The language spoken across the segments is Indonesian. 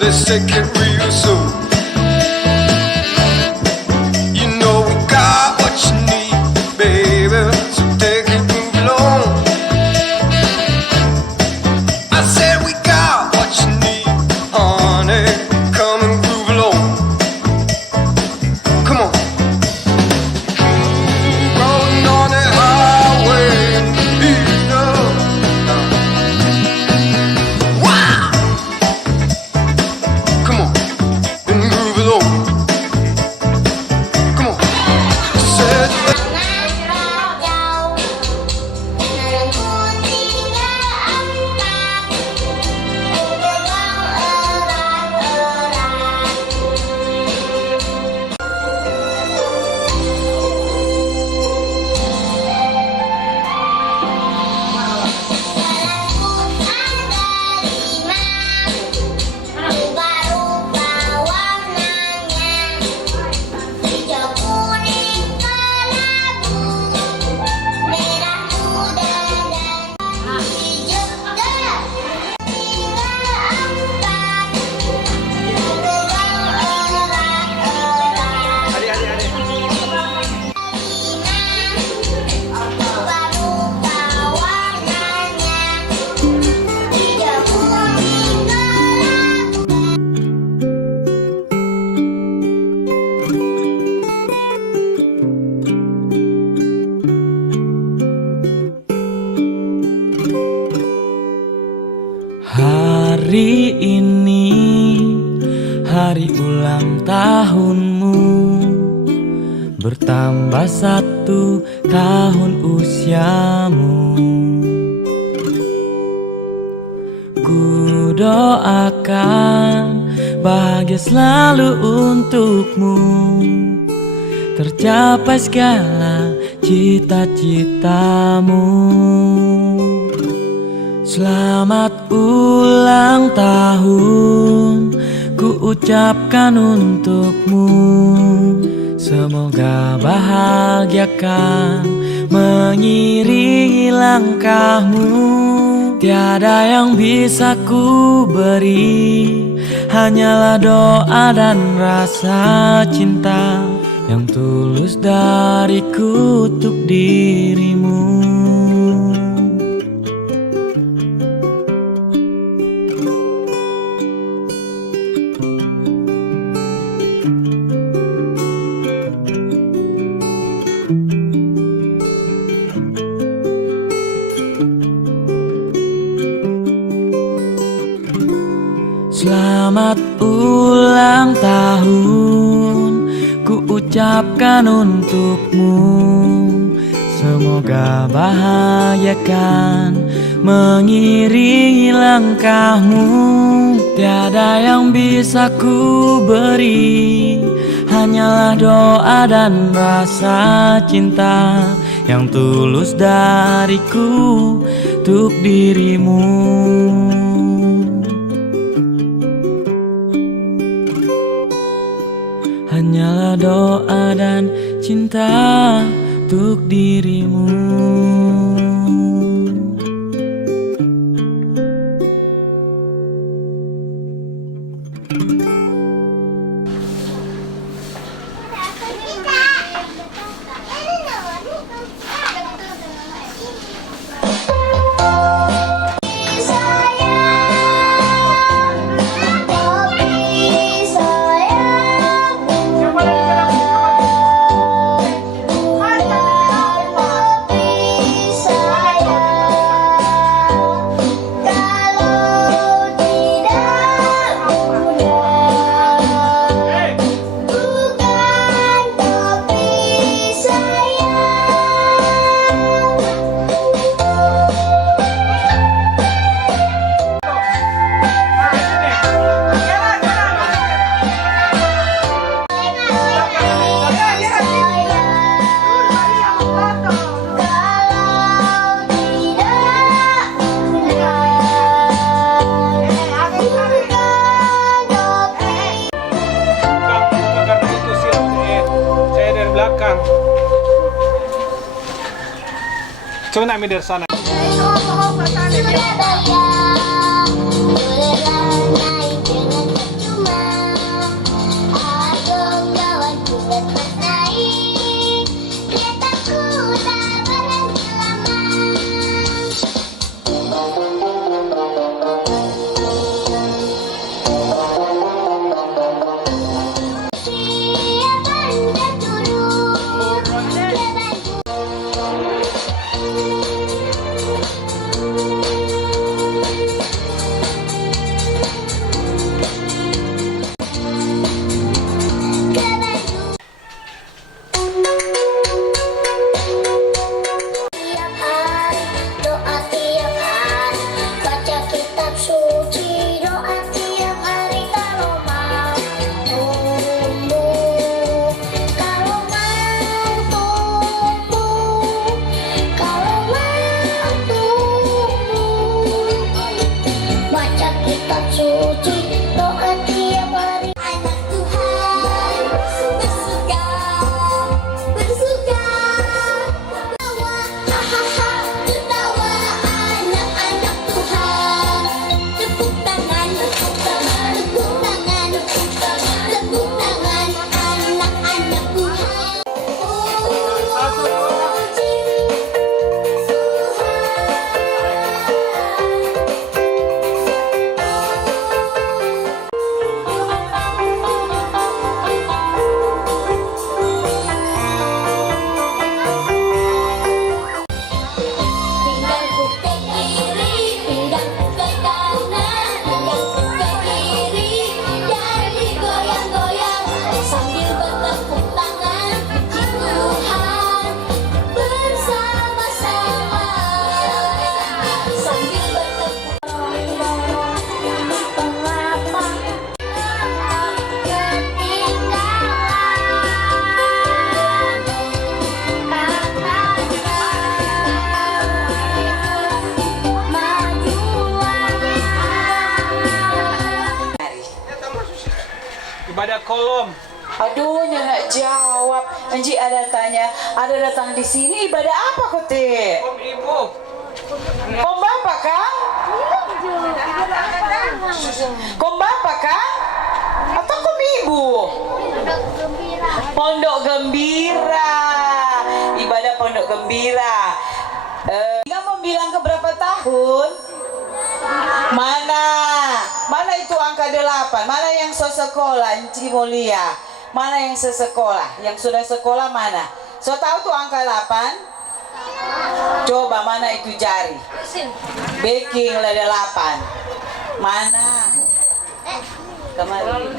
Let's take it real soon. You know we got what you need, baby. So take it, move along. I said we got what you need, honey. Come and groove along. Come on. Rolling on the highway, you know. Wow. Come on, and move along. Come on. Said hari ini hari ulang tahunmu, bertambah 1 tahun usiamu. Ku doakan bahagia selalu untukmu, tercapai segala cita-citamu. Selamat ulang tahun ku ucapkan untukmu. Semoga bahagiakan mengiringi langkahmu. Tiada yang bisa ku beri, hanyalah doa dan rasa cinta yang tulus dariku untuk dirimu. Selamat ulang tahun ku ucapkan untukmu. Semoga bahagiakan mengiringi langkahmu. Tiada yang bisa ku beri, hanyalah doa dan rasa cinta yang tulus dariku untuk dirimu. hanyalah doa dan cinta untuk dirimu. Coba nak dari sana. Ibadat kolom. Aduh, nggak jawab. Anji ada tanya, ada datang di sini ibadah apa kote? Kom ibu. Kom bapak kan? Kom bapak kan? Atau kom ibu? Pondok Gembira. Ibadah Pondok Gembira. Kamu bilang ke berapa tahun? Mana? Mana itu angka 8? Mana yang sekolah, Enci Mulia? Mana yang sekolah? Yang sudah sekolah mana? So tahu tuh angka 8? Coba mana itu jari? Baking ada 8. Mana? Kemarin.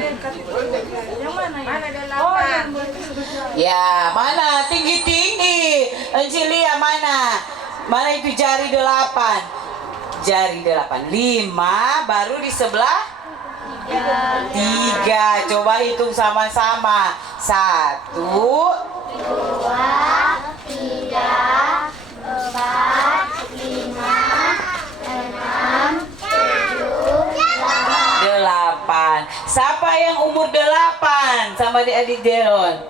Yang mana? Mana ada 8? Ya, mana? Tinggi-tinggi. Enci Lia mana? Mana itu jari 8? Jari 8, 5, baru di sebelah 3. Coba hitung sama-sama. 1, 2, 3, 4, 5, 6, 7, 8. Siapa yang umur 8? Sama adik-adik Deron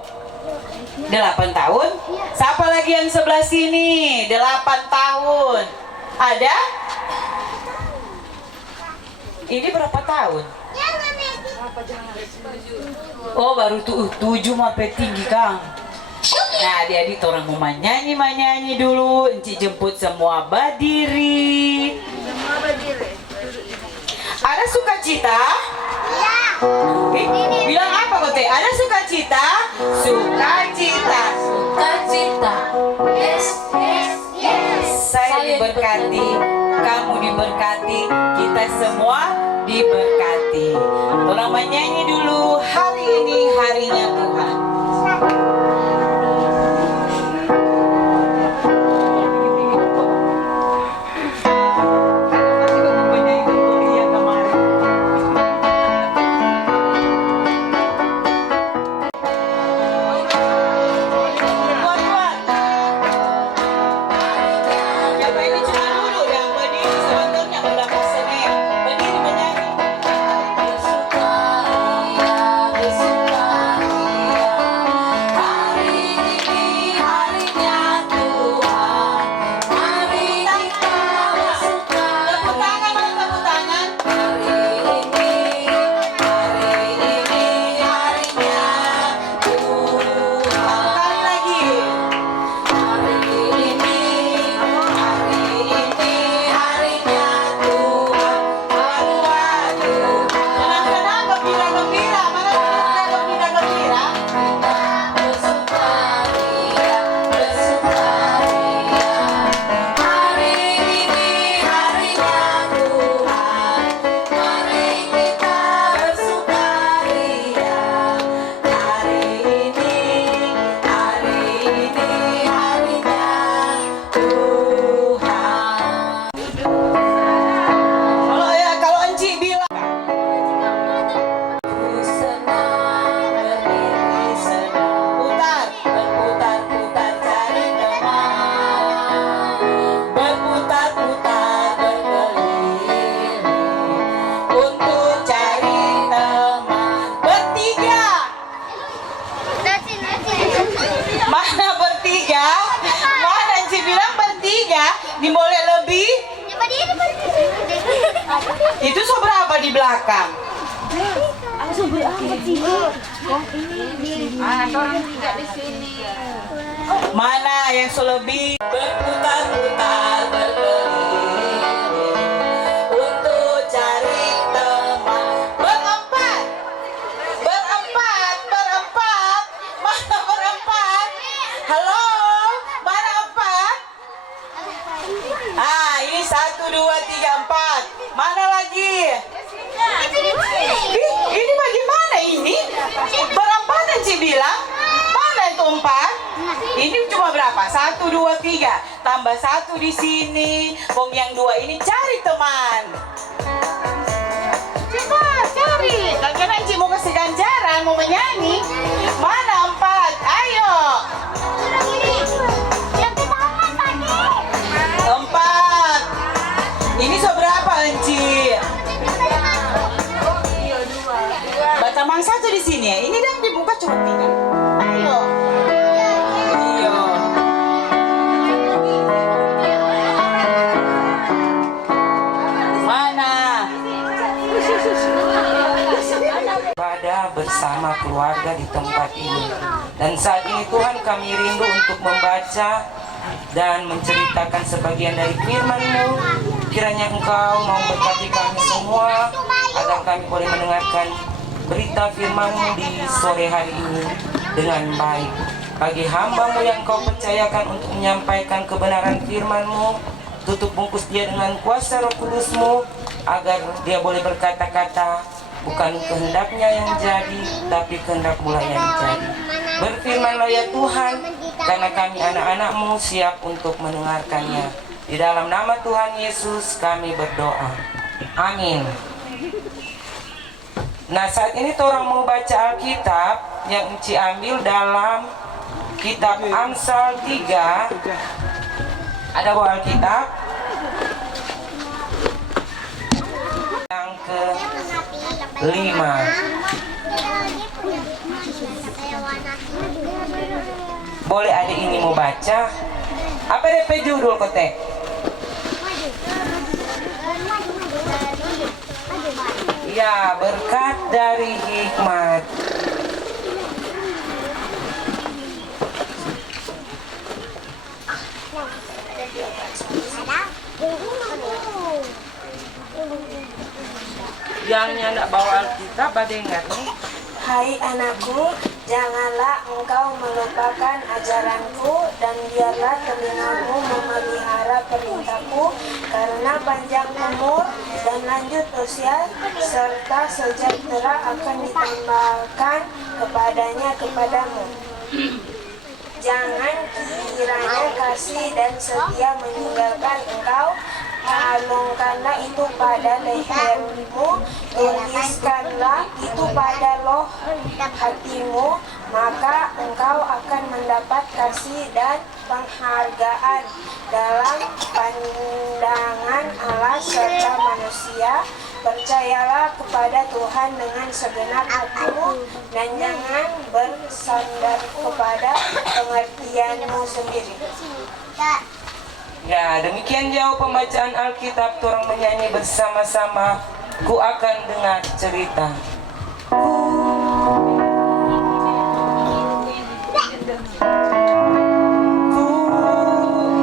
8 tahun. Siapa lagi yang sebelah sini? 8 tahun. Ada? Ini berapa tahun? Oh, baru 7 sampai tinggi, Kang. Nah, adik-adik orang mau nyanyi dulu. Encik jemput semua berdiri. Ada sukacita? Bilang apa kau teh? Ada sukacita? Sukacita. Yes, yes, yes. Saya diberkati, kamu diberkati, kita semua diberkati. Tolong menyanyi dulu. Hari ini harinya Tuhan. Boleh lebih? Itu seberapa di belakang? Mana yang selebih? Berputar-putar berkeliling untuk cari teman. Berempat. Mana berempat? Halo, mana empat? Ah, ini 1, 2, 3, 4. Mana lagi? Ini bagaimana ini? Berempat Encik bilang. Mana itu 4? Ini cuma berapa? 1, 2, 3. Tambah 1 di sini. Wong yang 2 ini cari teman. Cepat cari. Karena Encik mau kasih ganjaran, mau menyanyi. Mana 4? Ayo. 4. Ini seberapa Encik? Baca mang 1 di sini ya. Ini dan dibuka cuma 3. Ayo. Iya. Mana? Pada bersama keluarga di tempat ini. Dan saat ini Tuhan kami rindu untuk membaca dan menceritakan sebagian dari firman-Mu. Kiranya Engkau mau berkati kami semua agar kami boleh mendengarkan berita firman-Mu di sore hari ini dengan baik. Bagi hamba-Mu yang Kau percayakan untuk menyampaikan kebenaran firman-Mu, tutup bungkus dia dengan kuasa Roh Kudus-Mu agar dia boleh berkata-kata bukan kehendaknya yang jadi, tapi kehendak-Mu lah yang jadi. Berfirmanlah ya Tuhan, karena kami anak-anak-Mu siap untuk mendengarkannya. Di dalam nama Tuhan Yesus kami berdoa. Amin. Nah, saat ini orang mau baca Alkitab yang Encik ambil dalam kitab Amsal 3. Ada bawa Alkitab? Yang ke-5. Boleh adik ini mau baca? Apa DP judul kote? Ya, berkat dari hikmat. Yang nyandak bawa Alkitab ada ingat nih? Hai anakku, janganlah engkau melupakan ajaranku dan biarlah telingamu memelihara perintahku, karena panjang umur dan lanjut usia serta sejahtera akan ditambahkan kepadamu. Jangan kiranya kasih dan setia meninggalkan engkau. Kalungkanlah itu pada lehermu, tuliskanlah itu pada loh hatimu, maka engkau akan mendapat kasih dan penghargaan dalam pandangan Allah serta manusia. Percayalah kepada Tuhan dengan segenap hatimu dan jangan bersandar kepada pengertianmu sendiri. Ya, demikian jauh pembacaan Alkitab. Orang menyanyi bersama-sama. Ku akan dengar cerita. Ku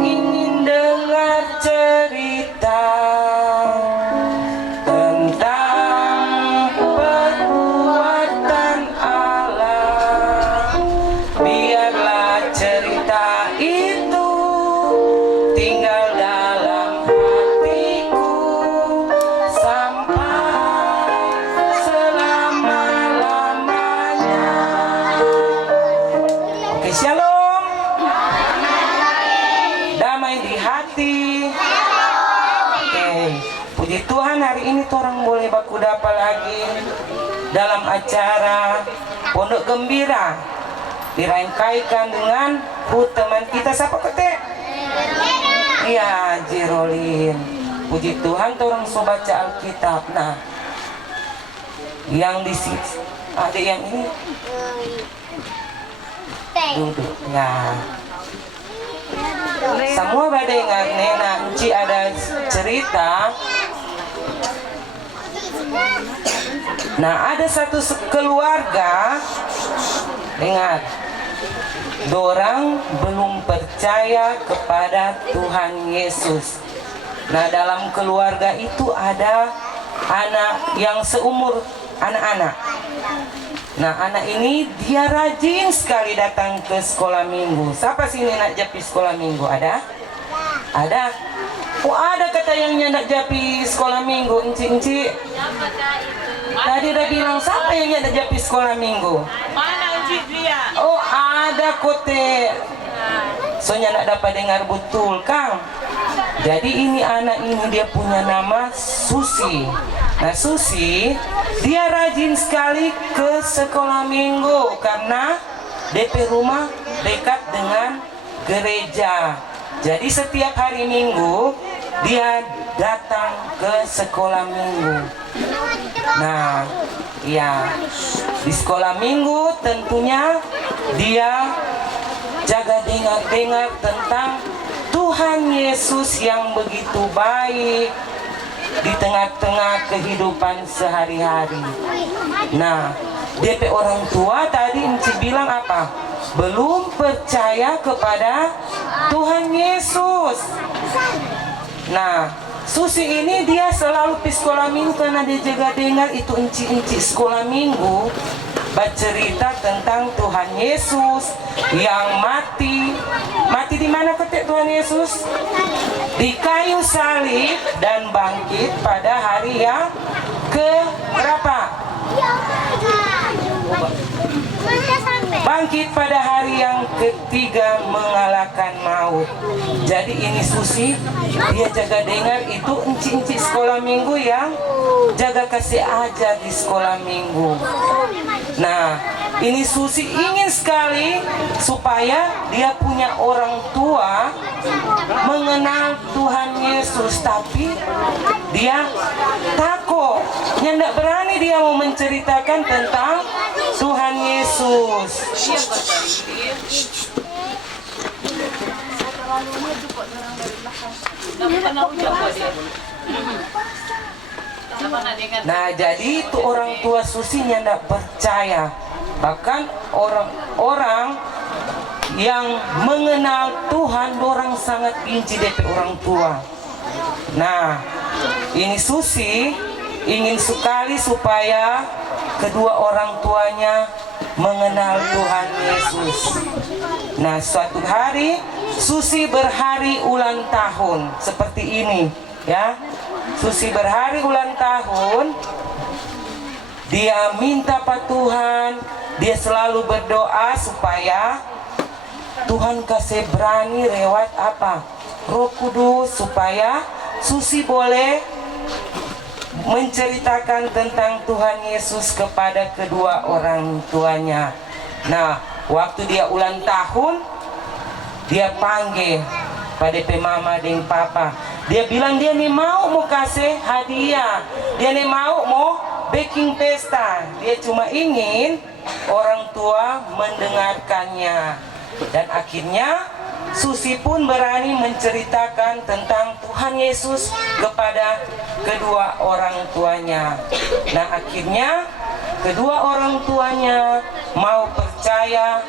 ingin dengar cerita tentang perbuatan Allah. Biarlah cerita itu tinggal dalam hatiku sampai selama-lamanya. Oke, shalom. Damai di hati. Oke, puji Tuhan, hari ini orang boleh baku dapat lagi dalam acara Pondok Gembira, dirangkaikan dengan teman kita siapa ketek? Iya, Jerolin. Puji Tuhan, orang so baca Alkitab. Nah, yang di sini, ada yang ini duduk. Nah, semua pada ingat nih, nanti ada cerita. Nah, ada satu keluarga, ingat, dorang belum percaya kepada Tuhan Yesus. Nah, dalam keluarga itu ada anak yang seumur anak-anak. Nah, anak ini dia rajin sekali datang ke sekolah minggu. Siapa sini nak japi sekolah minggu? Ada? Ada? Oh, ada kata yang nak japi sekolah minggu, enci-enci. Tadi udah bilang siapa yang nak japi sekolah minggu? Mana Encik dia? Oh, ada kote. Soalnya nak dapat dengar betul, Kang. Jadi ini anak ini dia punya nama Susi. Nah, Susi dia rajin sekali ke sekolah minggu karena DP rumah dekat dengan gereja. Jadi setiap hari Minggu dia datang ke sekolah minggu. Nah, ya, di sekolah minggu tentunya dia jaga dengar-dengar tentang Tuhan Yesus yang begitu baik di tengah-tengah kehidupan sehari-hari. Nah, DP orang tua tadi Enci bilang apa? Belum percaya kepada Tuhan Yesus. Nah, Susi ini dia selalu di sekolah minggu karena dia jaga dengar itu enci-enci sekolah minggu bercerita tentang Tuhan Yesus yang mati di mana ketik Tuhan Yesus? Di kayu salib dan bangkit pada hari yang ke berapa? Bangkit pada hari yang ketiga mengalahkan maut. Jadi ini Susi dia jaga dengar itu enci-enci sekolah minggu yang jaga kasih ajar di sekolah minggu. Nah, ini Susi ingin sekali supaya dia punya orang tua mengenal Tuhan Yesus, tapi dia takut. Yang tidak berani dia mau menceritakan tentang Tuhan Yesus. Nah, jadi itu orang tua Susi yang tidak percaya. Bahkan orang-orang yang mengenal Tuhan, orang sangat benci DP orang tua. Nah, ini Susi ingin sekali supaya kedua orang tuanya mengenal Tuhan Yesus. Nah, suatu hari Susi berhari ulang tahun seperti ini, ya. Susi berhari ulang tahun, dia minta Pak Tuhan, dia selalu berdoa supaya Tuhan kasih berani lewat apa? Roh Kudus, supaya Susi boleh menceritakan tentang Tuhan Yesus kepada kedua orang tuanya. Nah, waktu dia ulang tahun, dia panggil pada mama dan papa. Dia bilang dia nih mau kasih hadiah, dia nih mau baking pesta. Dia cuma ingin orang tua mendengarkannya. Dan akhirnya Susi pun berani menceritakan tentang Tuhan Yesus kepada kedua orang tuanya. Nah, akhirnya kedua orang tuanya mau percaya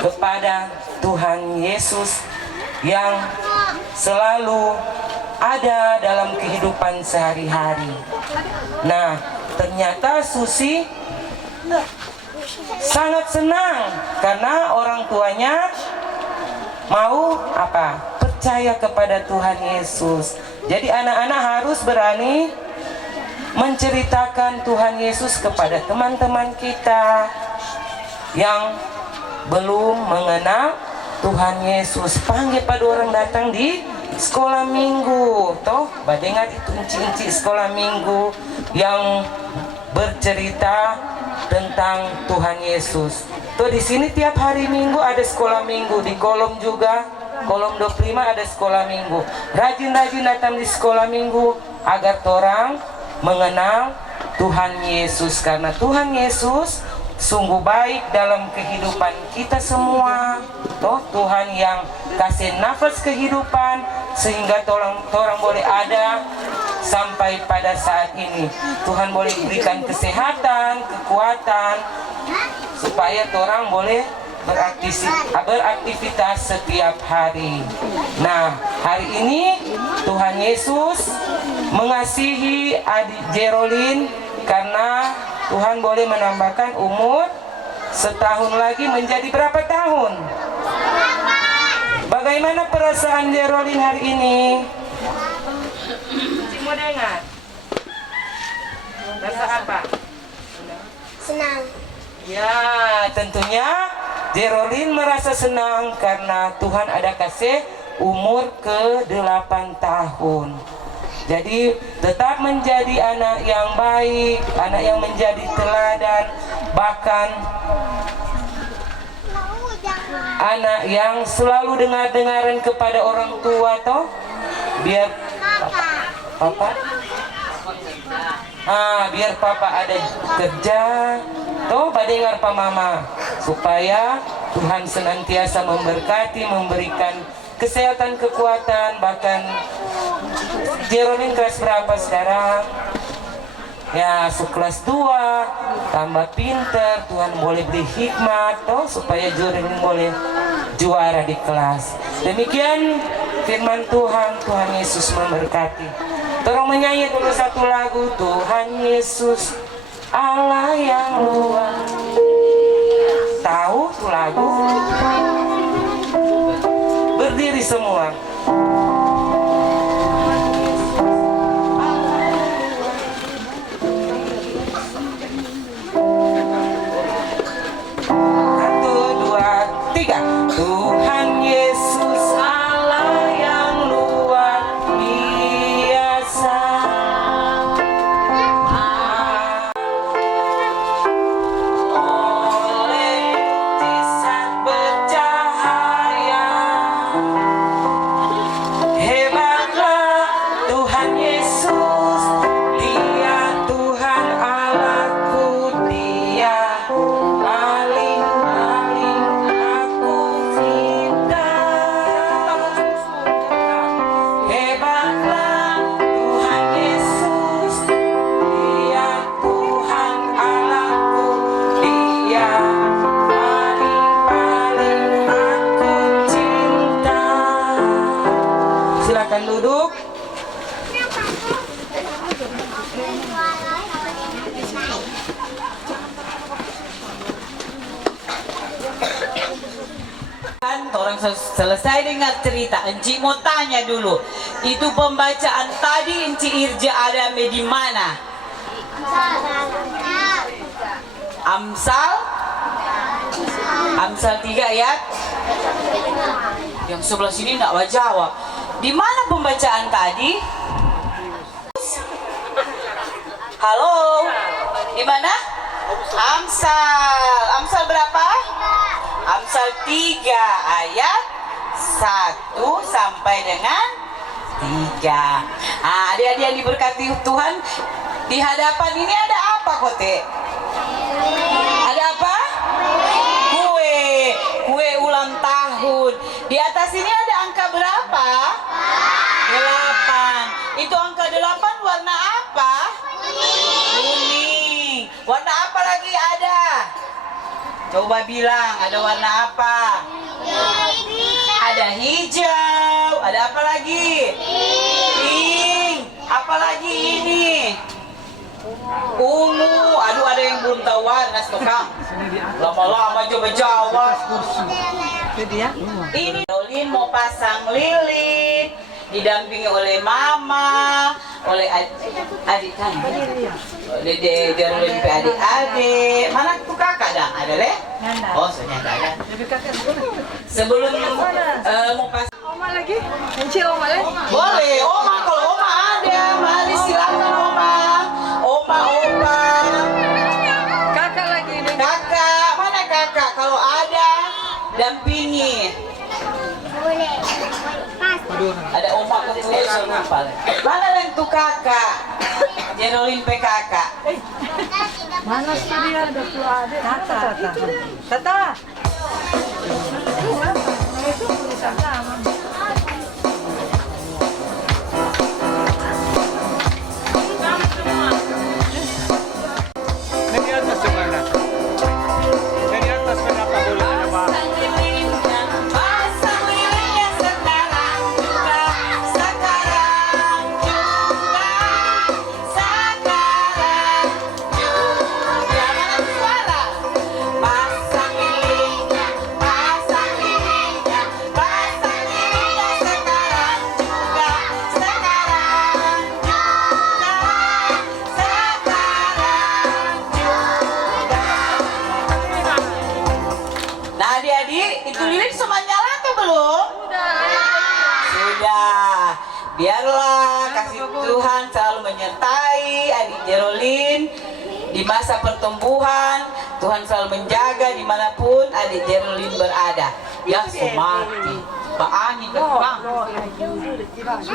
kepada Tuhan Yesus yang selalu ada dalam kehidupan sehari-hari. Nah, ternyata Susi sangat senang karena orang tuanya mau apa? Percaya kepada Tuhan Yesus. Jadi anak-anak harus berani menceritakan Tuhan Yesus kepada teman-teman kita yang belum mengenal Tuhan Yesus. Panggil pada orang datang di sekolah minggu, toh badengar itu inci-inci sekolah minggu yang bercerita tentang Tuhan Yesus. Tuh di sini tiap hari Minggu ada sekolah minggu, di Kolom juga, Kolom 25 ada sekolah minggu. Rajin-rajin datang di sekolah minggu agar orang mengenal Tuhan Yesus, karena Tuhan Yesus sungguh baik dalam kehidupan kita semua. Toh Tuhan yang kasih nafas kehidupan sehingga orang boleh ada sampai pada saat ini. Tuhan boleh berikan kesehatan, kekuatan supaya orang boleh beraktivitas setiap hari. Nah, hari ini Tuhan Yesus mengasihi adik Jerolin karena Tuhan boleh menambahkan umur setahun lagi menjadi berapa tahun? Bagaimana perasaan Jerolin hari ini? Mau dengar? Rasa apa? Senang. Ya, tentunya Jerolin merasa senang karena Tuhan ada kasih umur ke-8 tahun. Jadi tetap menjadi anak yang baik, anak yang menjadi teladan, bahkan anak yang selalu dengar-dengaran kepada orang tua, toh biar papa, biar papa ada kerja, toh dengar pak mama, supaya Tuhan senantiasa memberkati, memberikan kesehatan, kekuatan. Bahkan Jerolin kelas berapa sekarang? Ya, kelas 2, tambah pinter, Tuhan boleh beri hikmat, toh supaya Jerolin boleh juara di kelas. Demikian firman Tuhan. Tuhan Yesus memberkati. Tolong menyanyi dulu satu lagu, Tuhan Yesus Allah yang luar. Tahu tuh lagu? Berdiri semua. Tuhan Yesus Allah yang luar biasa, oleh mujizat bercahaya Silakan duduk. Orang selesai dengar cerita, Enci mau tanya dulu, itu pembacaan tadi Enci Irja ada di mana? Amsal 3 ayat. Yang sebelah sini enggak jawab. Di mana pembacaan tadi? Halo, di mana? Amsal berapa? Amsal 3 ayat 1 sampai dengan 3. Adik-adik yang diberkati Tuhan, di hadapan ini ada apa, Kote? Ada apa? Kue ulang tahun. Di atas ini ada angka berapa? 8. Itu angka 8 warna apa? Kuning. Warna apa lagi ada? Coba bilang, ada warna apa? Ada hijau. Ada apa lagi? Pink. Apa lagi ini? Ungu. Aduh, ada yang belum tahu warna, Stokang. Lama-lama coba jawab. Ini Rolin mau pasang lilin, didampingi oleh mama, oleh adik kan, oleh Rolin pe adik-adik. Mana tuh kakak dah? Ada leh? Oh, ternyata ada. Sebelum mau pasang. Oma lagi? Enci oma lagi? Boleh, oma kalau oma ada, mari silakan oma. Oma. Kakak lagi ini. Kakak, mana kakak? Kalau ada, dampingi. Ada oma ketua mana yang tuh kakak? Jerolin pe kakak. Mana sih dia? Ada pula ada. Tata. Dari atas gimana? Dari atas kenapa boleh ada Pak? Pasang lilinnya sekarang juga. Mana suara? Pasang lilinnya sekarang juga. Nah, adik-adik, itu lilin semua nyala atau belum? Sudah. Biarlah kasih Tuhan selalu menyertai adik Jerolin di masa pertumbuhan. Tuhan selalu menjaga dimanapun adik Jerolin berada. Ya, semati. Pak Ani berkembang.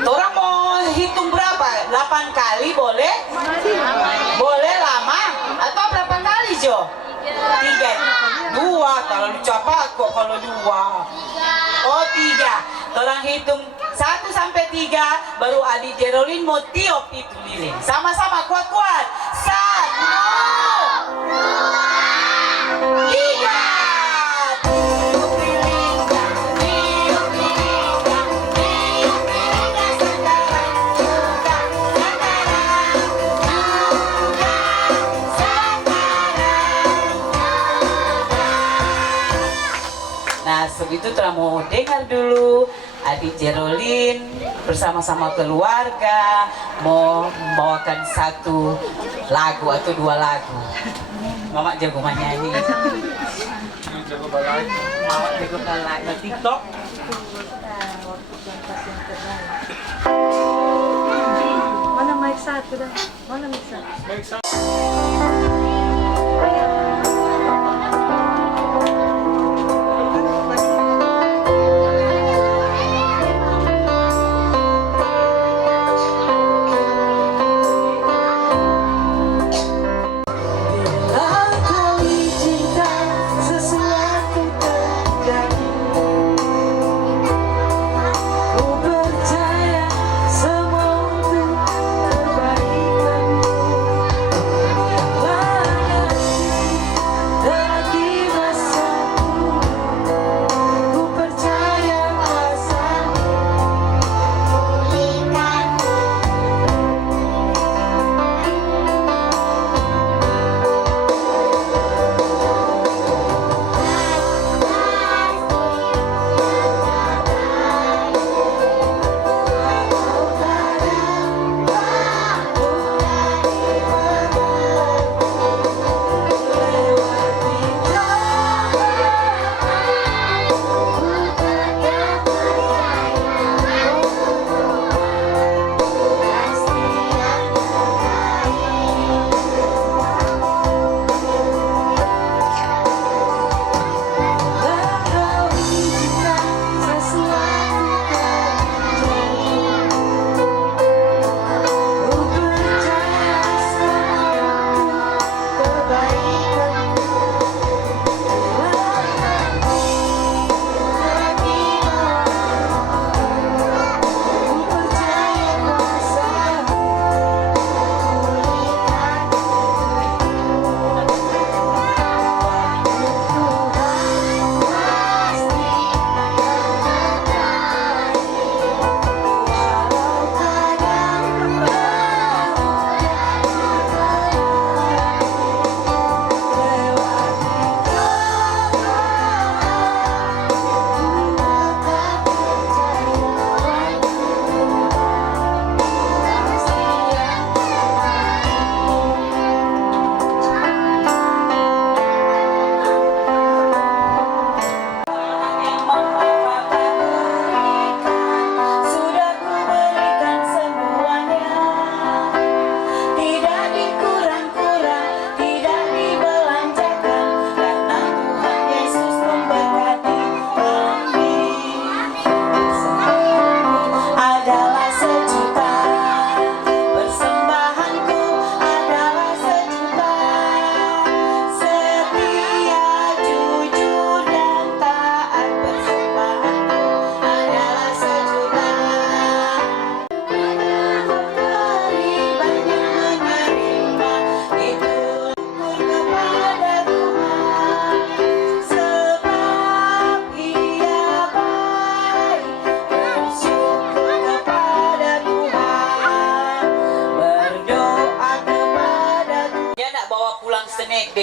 Orang mau hitung berapa? 8 kali boleh? Boleh lama? Atau berapa kali, Jo? 3. 2. Kalau dicapat kok kalau 2. Oh, 3. Orang hitung 1 sampai 3, baru adik Jerolin mau tiup itu lilin. Sama-sama kuat-kuat. 1, 2, 3. Tiup lilinnya, tiup lilinnya, tiup lilinnya sekarang juga, sekarang juga, sekarang juga. Nah, segitu telah mau dengar dulu adik Jerolin bersama-sama keluarga mau membawakan 1 lagu atau 2 lagu. Mama jago menyanyi. Mama jago balai di TikTok. Mana mic 1 dah? Mana mic 1?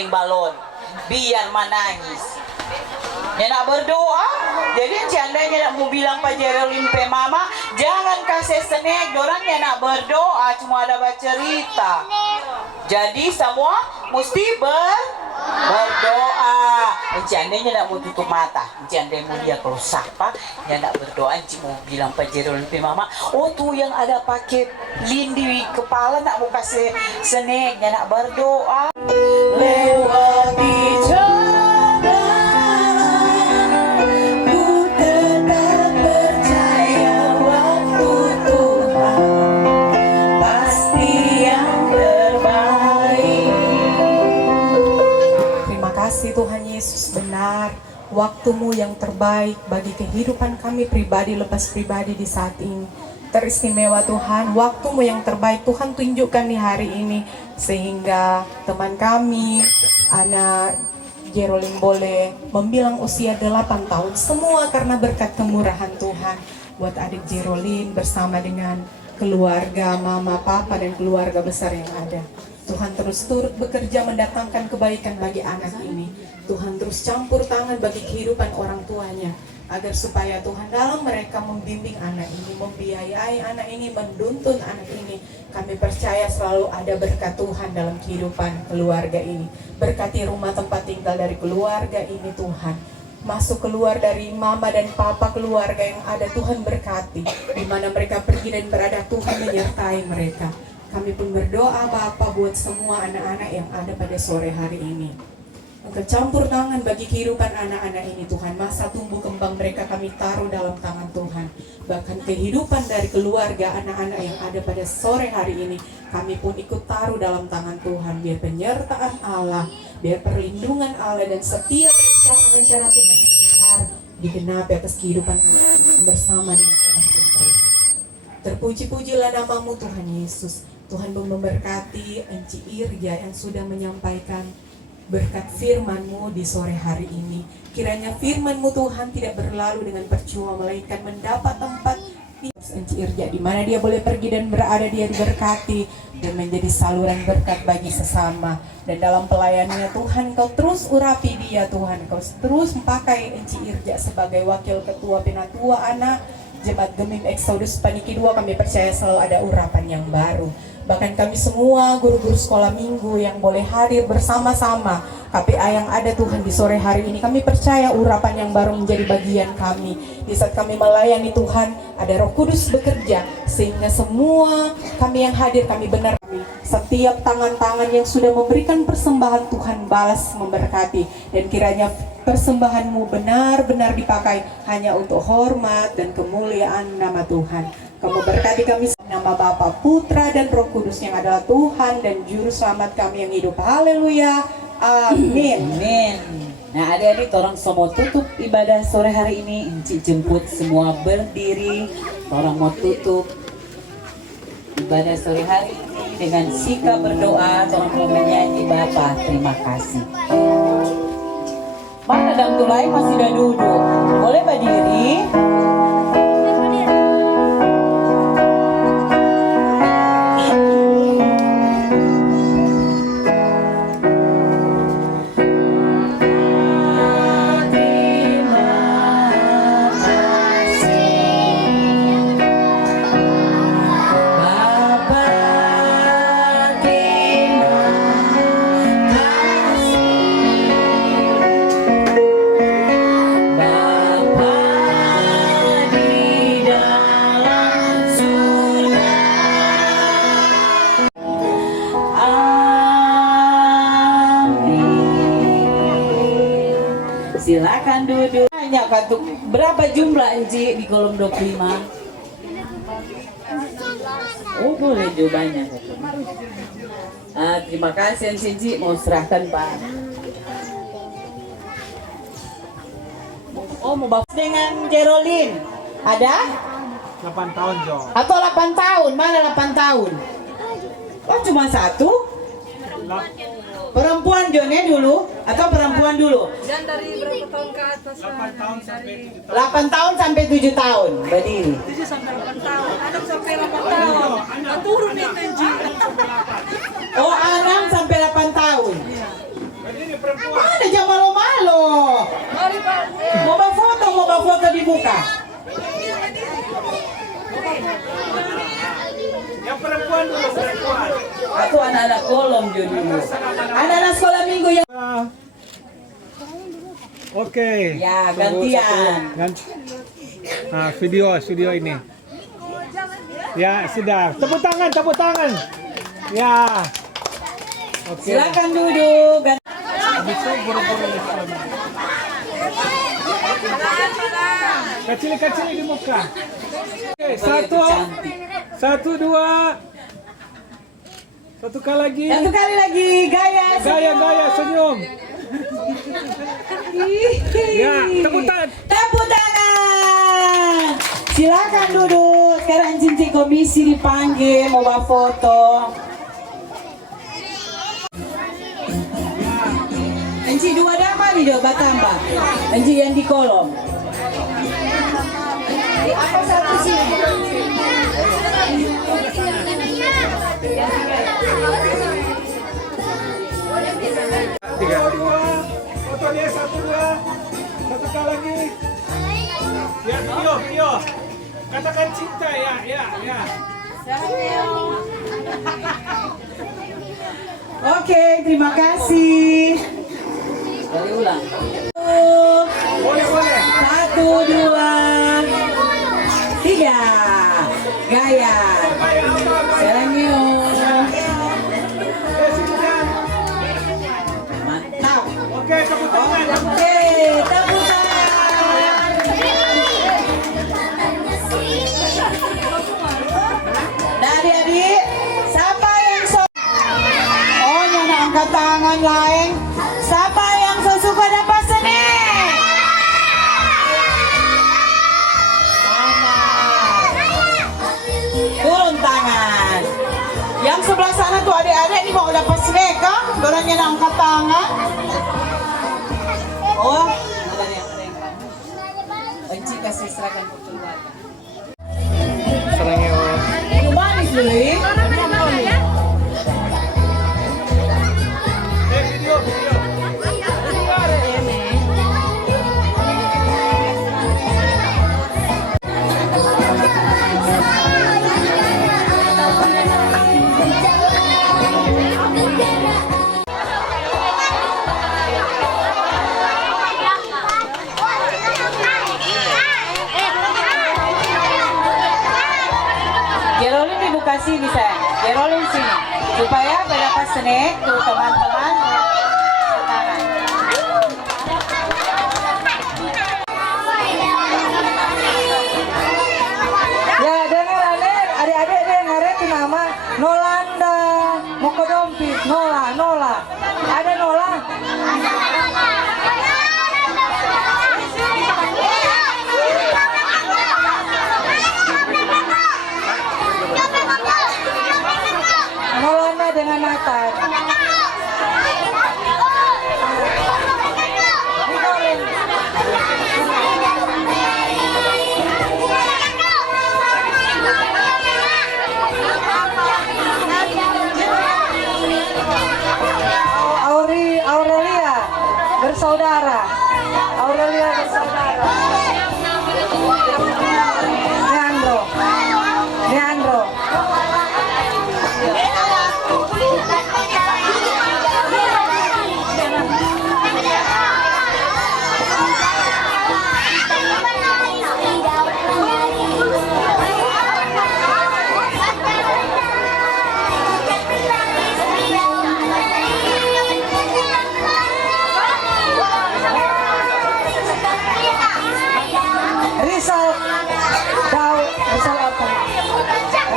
goreng balon biar menangis. Ya nak berdoa. Jadi seandainya nak mau bilang Pak Jerolin pe mama, jangan kasih snack, dorang ya nak berdoa, cuma ada bercerita. Jadi semua mesti berdoa. Seandainya nak mau tutup mata, seandainya mau dia kalau sapa, ya nak berdoa, cuma mau bilang Pak Jerolin pe mama, oh tuh yang ada pakai lin di kepala nak mau kasih snack, ya nak berdoa. Lewati Tuhan Yesus benar, waktumu yang terbaik bagi kehidupan kami pribadi lepas pribadi di saat ini. Teristimewa Tuhan, waktumu yang terbaik Tuhan tunjukkan di hari ini, sehingga teman kami, anak Jerolin boleh membilang usia 8 tahun, semua karena berkat kemurahan Tuhan. Buat adik Jerolin bersama dengan keluarga, mama, papa, dan keluarga besar yang ada. Tuhan terus turut bekerja mendatangkan kebaikan bagi anak ini. Tuhan terus campur tangan bagi kehidupan orang tuanya, agar supaya Tuhan dalam mereka membimbing anak ini, membiayai anak ini, menuntun anak ini. Kami percaya selalu ada berkat Tuhan dalam kehidupan keluarga ini. Berkati rumah tempat tinggal dari keluarga ini Tuhan. Masuk keluar dari mama dan papa keluarga yang ada, Tuhan berkati. Di mana mereka pergi dan berada, Tuhan menyertai mereka. Kami pun berdoa Bapa buat semua anak-anak yang ada pada sore hari ini. Engkau campur tangan bagi kehidupan anak-anak ini Tuhan. Masa tumbuh kembang mereka kami taruh dalam tangan Tuhan. Bahkan kehidupan dari keluarga anak-anak yang ada pada sore hari ini, kami pun ikut taruh dalam tangan Tuhan. Biar penyertaan Allah, biar perlindungan Allah dan setiap rencana-rencana Tuhan yang besar digenapi atas kehidupan anak bersama dengan orang tua mereka. Terpuji-pujilah namamu Tuhan Yesus. Tuhan memberkati Enci Irja yang sudah menyampaikan berkat firman-Mu di sore hari ini. Kiranya firman-Mu Tuhan tidak berlalu dengan percuma, melainkan mendapat tempat di Enci Irja, di mana dia boleh pergi dan berada, dia diberkati dan menjadi saluran berkat bagi sesama. Dan dalam pelayanannya Tuhan, Kau terus urapi dia Tuhan. Kau terus memakai Enci Irja sebagai wakil ketua penatua anak Jemaat Gemim Exodus Paniki 2. Kami percaya selalu ada urapan yang baru. Bahkan kami semua guru-guru sekolah minggu yang boleh hadir bersama-sama KPA yang ada Tuhan di sore hari ini, kami percaya urapan yang baru menjadi bagian kami. Di saat kami melayani Tuhan, ada Roh Kudus bekerja, sehingga semua kami yang hadir, kami benar, setiap tangan-tangan yang sudah memberikan persembahan Tuhan balas memberkati. Dan kiranya persembahanmu benar-benar dipakai hanya untuk hormat dan kemuliaan nama Tuhan. Kamu berkati kami nama Bapa, Putra, dan Roh Kudus yang adalah Tuhan dan Juru Selamat kami yang hidup. Haleluya. Amin. Amin. Nah adik-adik, orang semua tutup ibadah sore hari ini. Encik jemput semua berdiri. Orang mau tutup ibadah sore hari ini dengan sikap berdoa. Orang mau menyanyi Bapa terima kasih. Mana Dang Tulai masih udah duduk? Boleh berdiri? Silakan duduk. Tanya Katuk, berapa jumlah Enci di kolom 25? Oh boleh jawabannya. Terima kasih Enci, mau serahkan Pak. Oh mau bapak dengan Jerolin. Ada? 8 tahun Jo. Atau 8 tahun? Mana 8 tahun? Oh cuma satu? Perempuan Jonnya dulu atau perempuan dulu? Dan dari berapa tahun ke atas? 8 tahun sampai 7 tahun. 8 tahun sampai 7 tahun. Berdiri. 7 sampai 8 tahun. Anak sampai 8 tahun. Turun itu Enci. Oh 6 sampai 8 tahun. Mau foto dibuka. Yang perempuan dulu, perempuan. Aku anak-anak kolom dulu. Anak-anak sekolah minggu yang Oke. ya gantian. Nah, video ini. Ya, sudah. Tepuk tangan. Ya. Oke. Silakan duduk. Bisa buru-buru di sana. Kecil-kecil di muka. Oke, satu, dua. Satu kali lagi. Satu kali lagi gaya. Gaya, senyum. Ya, tepuk tangan. Tepuk tangan. Silakan duduk. Sekarang cincin komisi dipanggil mau bawa foto. Enci dua dama nih coba tambah. Enci yang di kolom. Apa satu sih? Tiga, dua. Foto dia satu, dua. Satu kali lagi. Ya, video. Katakan cinta ya. Oke, terima kasih. Dari ulang. Boleh. 1, 2, 3. Gaya. Selanjutnya. Mantap. Oke, tepuk tangan. Oke, tepuk tangan. Nah, adik-adik, siapa yang Oh, nyana angkat tangan lain. Siapa yang suka dapat seni? Turun tangan. Yang sebelah sana tuh adik-adik nih mau dapat snack kan? Dorangnya angkat tangan. Oh, ada yang Enci kasih seragam keluarga. Itu manis dulu. Video. Gerolin dibuka sini sayang. Gerolin sini. Supaya berdapat snack tuh teman-teman. Tangan. Ya dengar adik-adik dengar itu nama Nolanda Mokodompit Nola. Ada Nola. Nolanda dengan Nathan. Aurelia bersaudara. Neandro.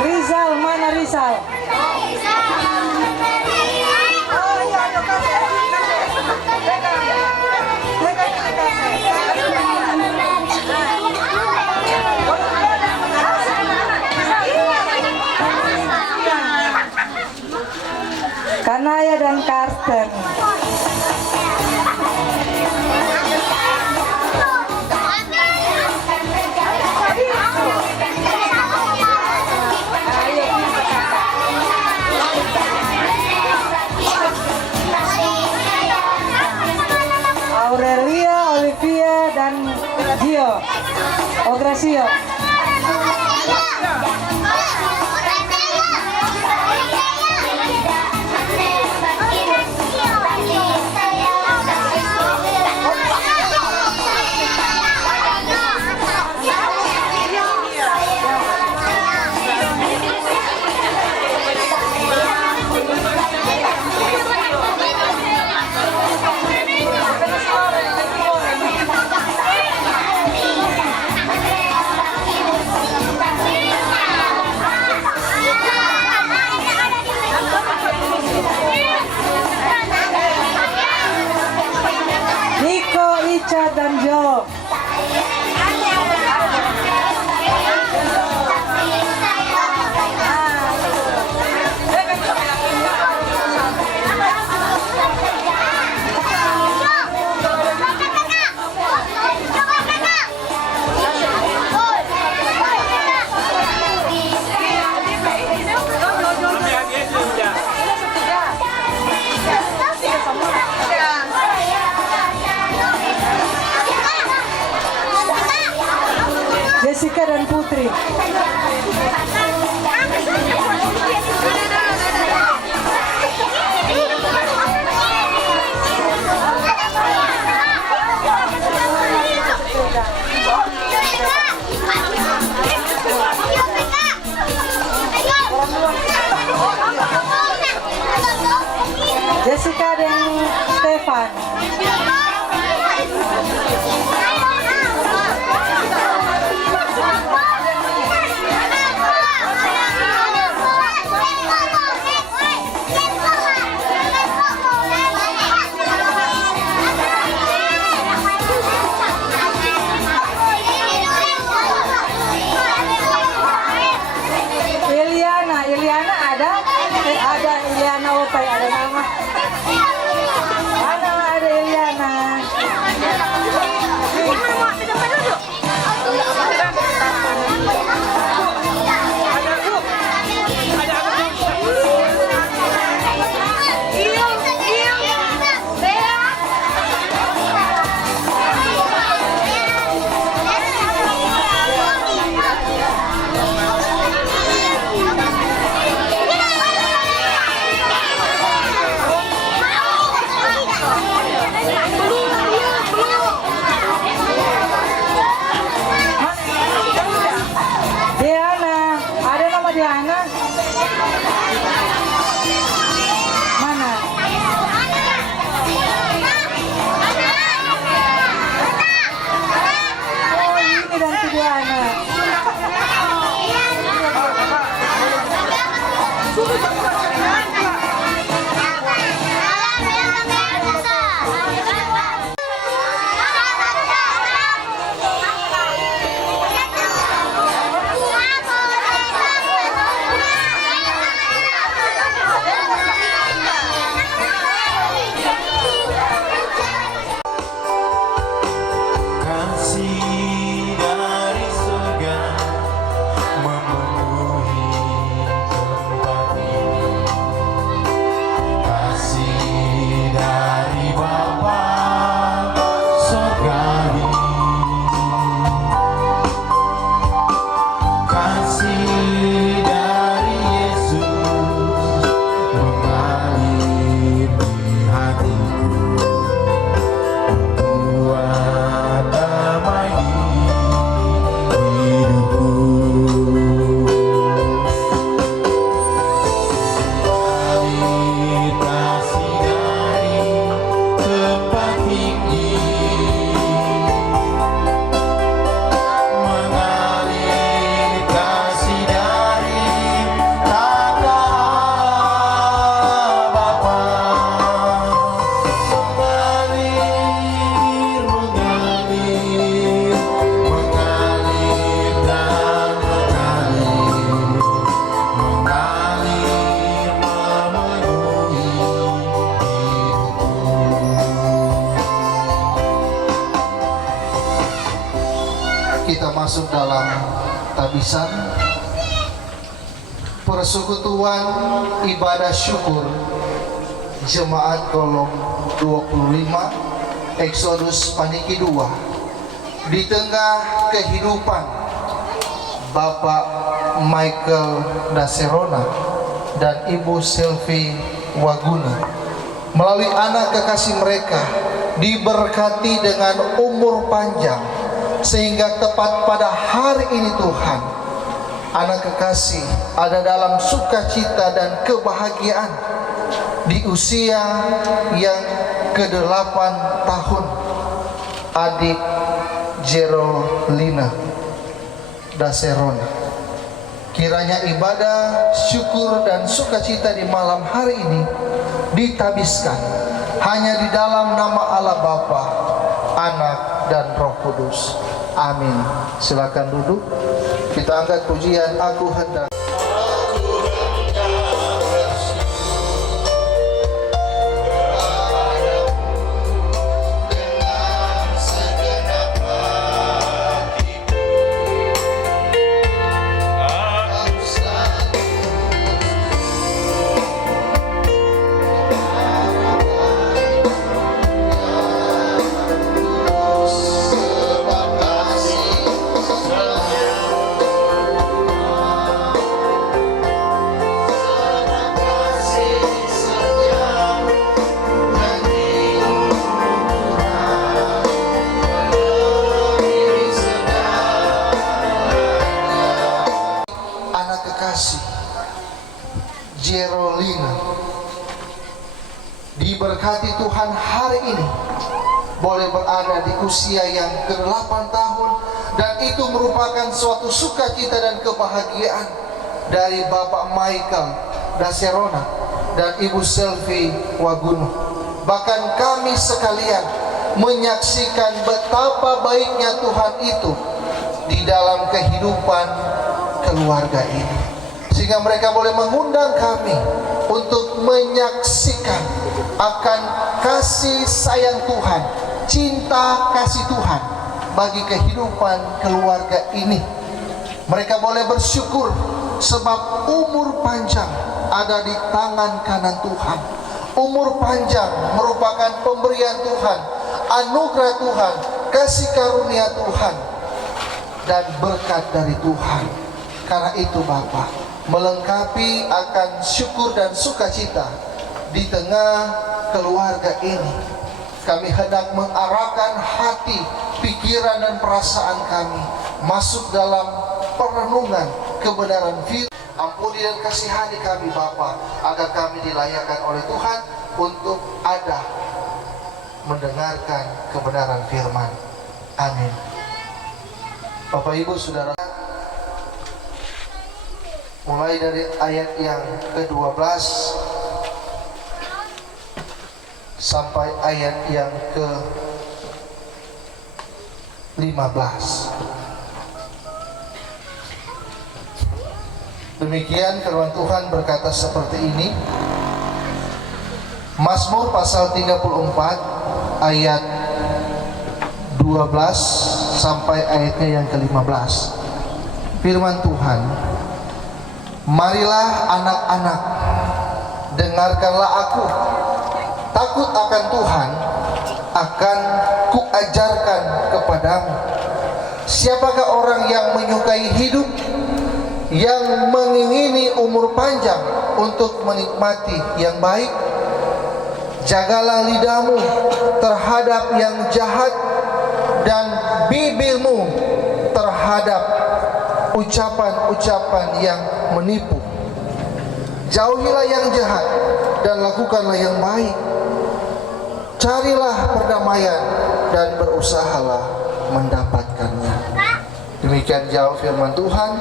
Rizal mana Rizal? Kanaya dan Karsten. Aurelia, Olivia dan Gio. Oh, Gracio. Nico, Ica, dan Jo. Jessica dan Putri. Jessica dan Stefan. Iliana ada? Ada Iliana Opai, ada nama. Mana ada Iliana? Diana, mana? Oh, ini dan Diana. Kita masuk dalam tabisan persekutuan ibadah syukur Jemaat Golong 25 Exodus Paniki 2 di tengah kehidupan Bapak Michael Daserona dan Ibu Selvi Waguna, melalui anak kekasih mereka diberkati dengan umur panjang, sehingga tepat pada hari ini Tuhan, anak kekasih ada dalam sukacita dan kebahagiaan di usia yang ke-8 tahun. Adik Jerolina Daserona, kiranya ibadah syukur dan sukacita di malam hari ini ditabiskan hanya di dalam nama Allah Bapa, Anak dan Roh Kudus. Amin. Silakan duduk. Kita angkat pujian Aku Hendak. Jerolina diberkati Tuhan hari ini boleh berada di usia yang ke-8 tahun, dan itu merupakan suatu sukacita dan kebahagiaan dari Bapak Michael Daserona dan Ibu Selvi Waguna. Bahkan kami sekalian menyaksikan betapa baiknya Tuhan itu di dalam kehidupan keluarga ini, sehingga mereka boleh mengundang kami untuk menyaksikan akan kasih sayang Tuhan, cinta kasih Tuhan bagi kehidupan keluarga ini. Mereka boleh bersyukur sebab umur panjang ada di tangan kanan Tuhan. Umur panjang merupakan pemberian Tuhan, anugerah Tuhan, kasih karunia Tuhan, dan berkat dari Tuhan. Karena itu Bapak, melengkapi akan syukur dan sukacita di tengah keluarga ini, kami hendak mengarahkan hati, pikiran dan perasaan kami masuk dalam perenungan kebenaran firman. Ampuni dan kasihani kami Bapa, agar kami dilayakkan oleh Tuhan untuk ada mendengarkan kebenaran firman. Amin. Bapak Ibu Saudara, mulai dari ayat yang ke-12 sampai ayat yang ke-15. Demikian firman Tuhan berkata seperti ini. Mazmur pasal 34 ayat 12 sampai ayatnya yang ke-15. Firman Tuhan, marilah anak-anak, dengarkanlah aku. Takut akan Tuhan akan kuajarkan kepadamu. Siapakah orang yang menyukai hidup, yang mengingini umur panjang untuk menikmati yang baik? Jagalah lidahmu terhadap yang jahat dan bibirmu terhadap ucapan-ucapan yang menipu. Jauhilah yang jahat dan lakukanlah yang baik. Carilah perdamaian dan berusahalah mendapatkannya. Demikian jauh firman Tuhan.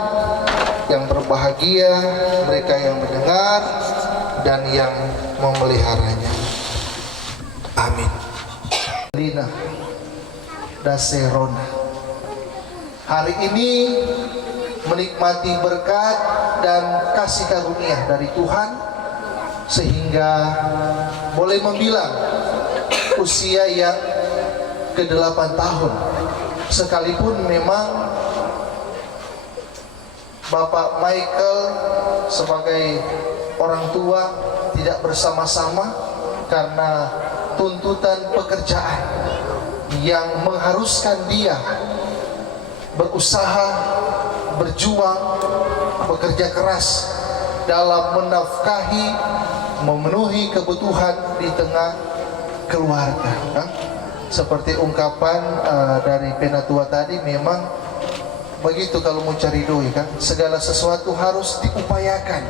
Yang berbahagia mereka yang mendengar dan yang memeliharanya. Amin. Lina Daserona hari ini menikmati berkat dan kasih karunia dari Tuhan, sehingga boleh membilang usia yang ke-8 tahun, sekalipun memang Bapak Michael sebagai orang tua tidak bersama-sama karena tuntutan pekerjaan yang mengharuskan dia berusaha, berjuang, bekerja keras dalam menafkahi, memenuhi kebutuhan di tengah keluarga. Seperti ungkapan dari penatua tadi, memang begitu kalau mau cari doi kan, segala sesuatu harus diupayakan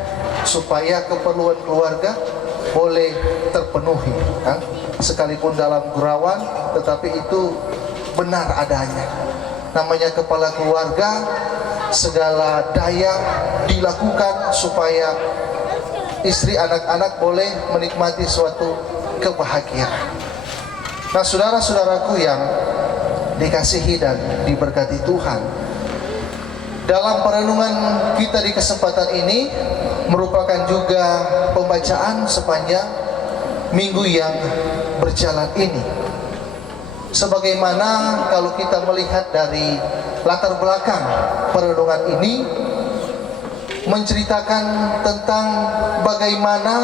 supaya keperluan keluarga boleh terpenuhi kan? Sekalipun dalam gurauan, tetapi itu benar adanya. Namanya kepala keluarga, segala daya dilakukan supaya istri, anak-anak boleh menikmati suatu kebahagiaan. Nah, saudara-saudaraku yang dikasihi dan diberkati Tuhan, dalam perenungan kita di kesempatan ini merupakan juga pembacaan sepanjang minggu yang berjalan ini. Sebagaimana kalau kita melihat dari latar belakang perenungan ini, menceritakan tentang bagaimana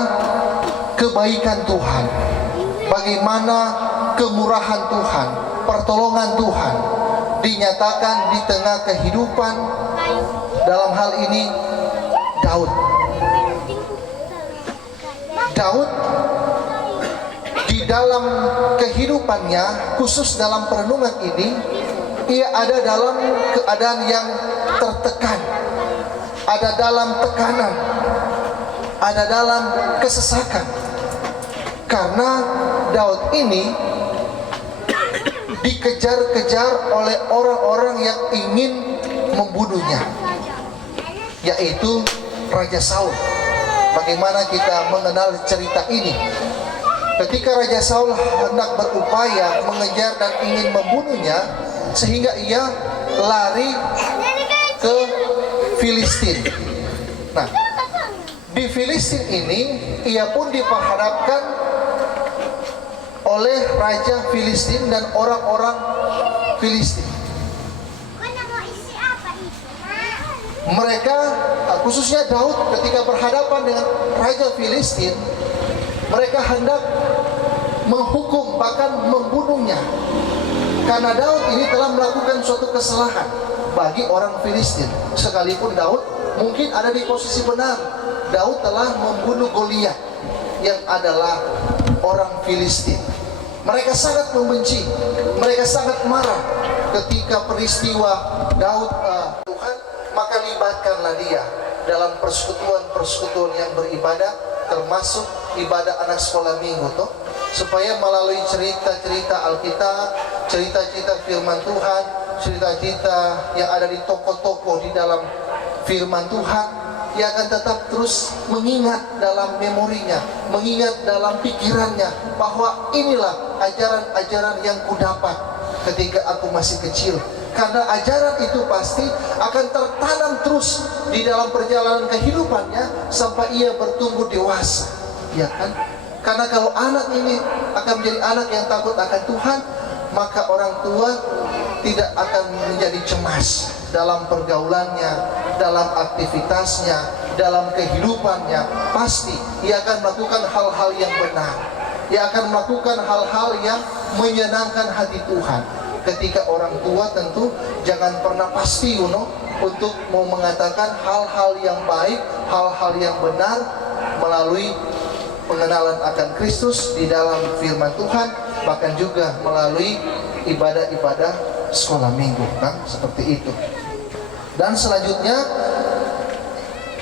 kebaikan Tuhan, bagaimana kemurahan Tuhan, pertolongan Tuhan dinyatakan di tengah kehidupan, dalam hal ini Daud. Daud di dalam kehidupannya, khusus dalam perenungan ini, ia ada dalam keadaan yang tertekan, ada dalam tekanan, ada dalam kesesakan. Karena Daud ini dikejar-kejar oleh orang-orang yang ingin membunuhnya, yaitu Raja Saul. Bagaimana kita mengenal cerita ini? Ketika Raja Saul hendak berupaya mengejar dan ingin membunuhnya, sehingga ia lari ke Filistin. Nah, di Filistin ini ia pun diperhadapkan oleh Raja Filistin dan orang-orang Filistin. Mereka, khususnya Daud, ketika berhadapan dengan Raja Filistin, mereka hendak menghukum, bahkan membunuhnya, karena Daud ini telah melakukan suatu kesalahan bagi orang Filistin. Sekalipun Daud mungkin ada di posisi benar, Daud telah membunuh Goliat yang adalah orang Filistin. Mereka sangat membenci, mereka sangat marah ketika peristiwa Daud Tuhan, maka libatkanlah dia dalam persekutuan yang beribadah, termasuk ibadah anak sekolah minggu toh, supaya melalui cerita-cerita Alkitab, cerita-cerita firman Tuhan, cerita-cerita yang ada di toko-toko di dalam firman Tuhan, ia akan tetap terus mengingat dalam memorinya, mengingat dalam pikirannya bahwa inilah ajaran-ajaran yang kudapat ketika aku masih kecil. Karena ajaran itu pasti akan tertanam terus di dalam perjalanan kehidupannya sampai ia bertumbuh dewasa, ya kan? Karena kalau anak ini akan menjadi anak yang takut akan Tuhan, maka orang tua tidak akan menjadi cemas dalam pergaulannya, dalam aktivitasnya, dalam kehidupannya. Pasti ia akan melakukan hal-hal yang benar, ia akan melakukan hal-hal yang menyenangkan hati Tuhan. Ketika orang tua tentu jangan pernah pasti untuk mau mengatakan hal-hal yang baik, hal-hal yang benar melalui pengenalan akan Kristus di dalam firman Tuhan, bahkan juga melalui ibadah-ibadah sekolah minggu kan, seperti itu. Dan selanjutnya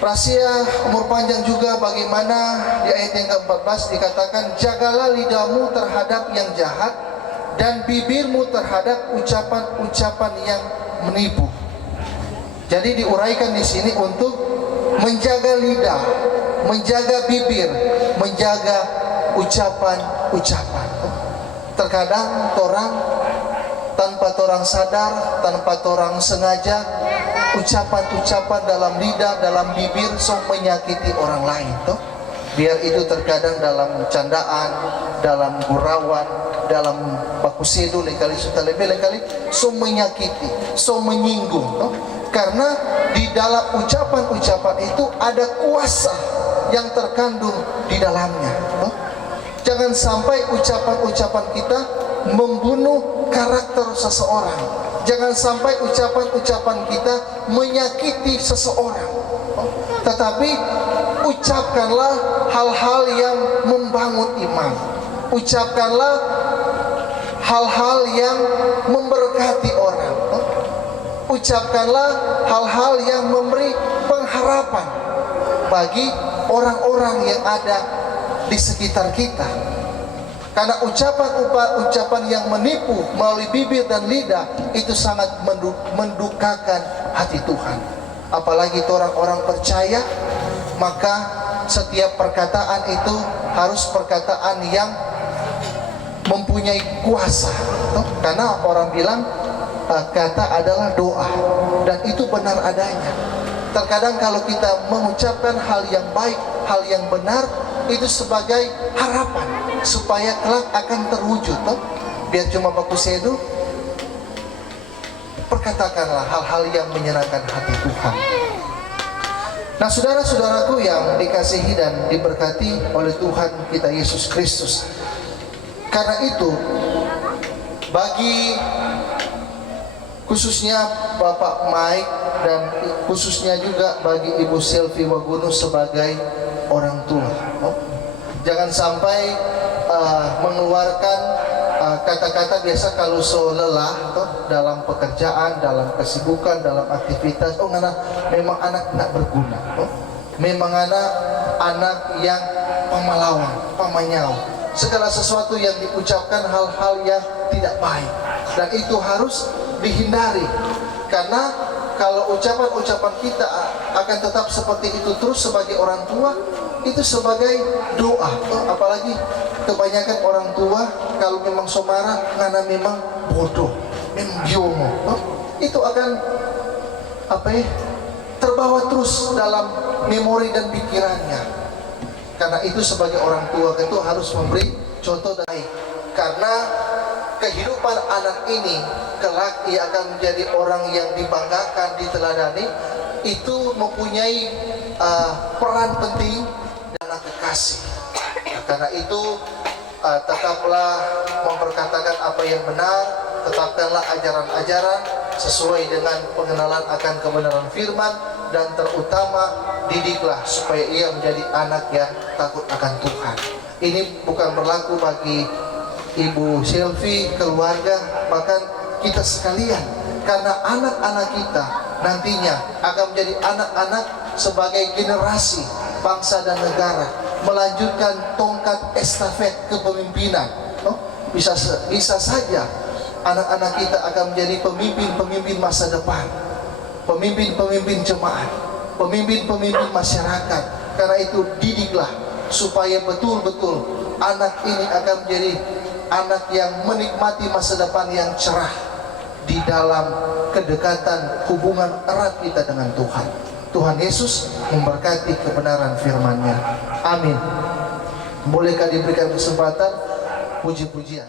rahasia umur panjang juga bagaimana di ayat yang ke-14 dikatakan, jagalah lidahmu terhadap yang jahat dan bibirmu terhadap ucapan-ucapan yang menipu. Jadi diuraikan di sini untuk menjaga lidah, menjaga bibir, menjaga ucapan-ucapan. Terkadang orang tanpa orang sadar, tanpa orang sengaja, ucapan-ucapan dalam lidah, dalam bibir menyakiti orang lain toh. Biar itu terkadang dalam candaan, dalam gurauan, dalam baku sedo lengkali sudah lebih lengkali menyakiti, menyinggung toh. Karena di dalam ucapan-ucapan itu ada kuasa yang terkandung di dalamnya toh. Jangan sampai ucapan-ucapan kita membunuh karakter seseorang, Jangan sampai ucapan-ucapan kita menyakiti seseorang, tetapi ucapkanlah hal-hal yang membangun iman. Ucapkanlah hal-hal yang memberkati orang. Ucapkanlah hal-hal yang memberi pengharapan bagi orang-orang yang ada di sekitar kita. Karena ucapan-ucapan yang menipu melalui bibir dan lidah itu sangat mendukakan hati Tuhan. Apalagi itu orang-orang percaya, maka setiap perkataan itu harus perkataan yang mempunyai kuasa. Karena orang bilang kata adalah doa, dan itu benar adanya. Terkadang kalau kita mengucapkan hal yang baik, hal yang benar, itu sebagai harapan supaya kelak akan terwujud. Biar cuma baku sedu, perkatakanlah hal-hal yang menyenangkan hati Tuhan. Nah, saudara-saudaraku yang dikasihi dan diberkati oleh Tuhan kita Yesus Kristus, karena itu bagi khususnya Bapak Mike dan khususnya juga bagi Ibu Selvi Waguno sebagai orang tua, jangan sampai mengeluarkan kata-kata biasa kalau so lelah dalam pekerjaan, dalam kesibukan, dalam aktivitas. Memang anak tidak berguna. Memang anak yang pemalawan, pemanyau. Segala sesuatu yang diucapkan hal-hal yang tidak baik, dan itu harus dihindari. Karena kalau ucapan-ucapan kita akan tetap seperti itu terus sebagai orang tua, itu sebagai doa. Apalagi kebanyakan orang tua kalau memang somara, karena memang bodoh, memang biomo, itu akan terbawa terus dalam memori dan pikirannya. Karena itu sebagai orang tua itu harus memberi contoh baik. Karena kehidupan anak ini kelak ia akan menjadi orang yang dibanggakan, diteladani. Itu mempunyai peran penting dan kekasih. Karena itu tetaplah memperkatakan apa yang benar, tetapkanlah ajaran-ajaran sesuai dengan pengenalan akan kebenaran firman, dan terutama didiklah supaya ia menjadi anak yang takut akan Tuhan. Ini bukan berlaku bagi Ibu Selvi, keluarga, bahkan kita sekalian. Karena anak-anak kita nantinya akan menjadi anak-anak sebagai generasi bangsa dan negara, melanjutkan tongkat estafet kepemimpinan. Bisa saja anak-anak kita akan menjadi pemimpin-pemimpin masa depan, pemimpin-pemimpin jemaat, pemimpin-pemimpin masyarakat. Karena itu didiklah supaya betul-betul anak ini akan menjadi anak yang menikmati masa depan yang cerah di dalam kedekatan hubungan erat kita dengan Tuhan. Tuhan Yesus memberkati kebenaran firman-Nya. Amin. Bolehkah diberikan kesempatan puji-pujian?